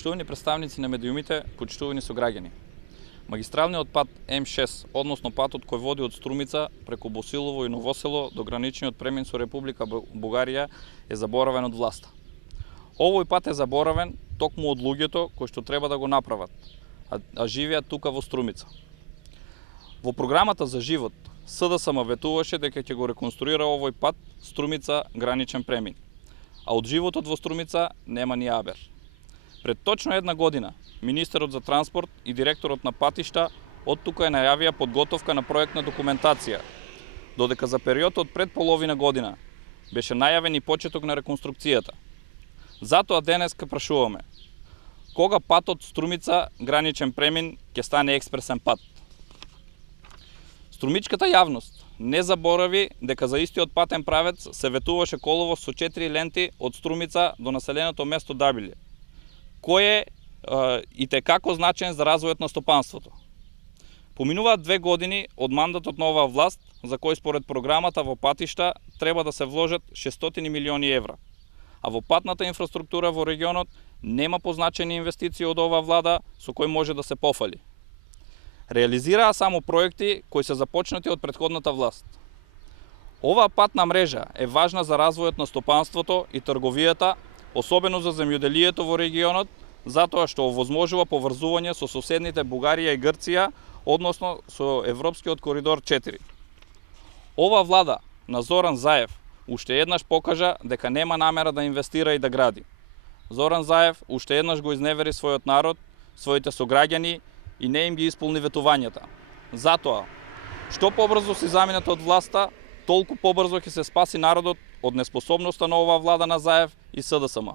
Почитувани представници на медиумите, почитувани сограѓани. Магистралниот пат М6, односно патот кој води од Струмица преку Босилово и Новосело до граничниот премин со Република Бугарија е заборавен од власта. Овој пат е заборавен токму од луѓето кои што треба да го направат, а живеат тука во Струмица. Во програмата за живот СДСМ ветуваше дека ќе го реконструира овој пат Струмица граничен премин, а од животот во Струмица нема ни абер. Пред точно една година, министерот за транспорт и директорот на патишта од тука е најавија подготовка на проектна документација, додека за периодот пред половина година беше најавен и почеток на реконструкцијата. Затоа денес ке прашуваме, кога патот Струмица граничен премин ќе стане експресен пат? Струмичката јавност не заборави дека за истиот патен правец се ветуваше коловоз со 4 ленти од Струмица до населеното место Дабиле, кој е и те како значен за развојот на стопанството. Поминуваат 2 години од мандатот на оваа власт, за кој според програмата во патишта треба да се вложат 600 милиони евра, а во патната инфраструктура во регионот нема позначени инвестиции од оваа влада со кој може да се пофали. Реализираа само проекти кои се започнати од претходната власт. Оваа патна мрежа е важна за развојот на стопанството и трговијата, особено за земјоделието во регионот, затоа што овозможува поврзување со соседните Бугарија и Грција, односно со Европскиот коридор 4. Ова влада на Зоран Заев уште еднаш покажа дека нема намера да инвестира и да гради. Зоран Заев уште еднаш го изневери својот народ, своите сограѓани и не им ги исполни ветувањата. Затоа, што побрзо си заминете од власта, толку побрзо ќе се спаси народот од неспособноста на оваа влада на Заев и СДСМ.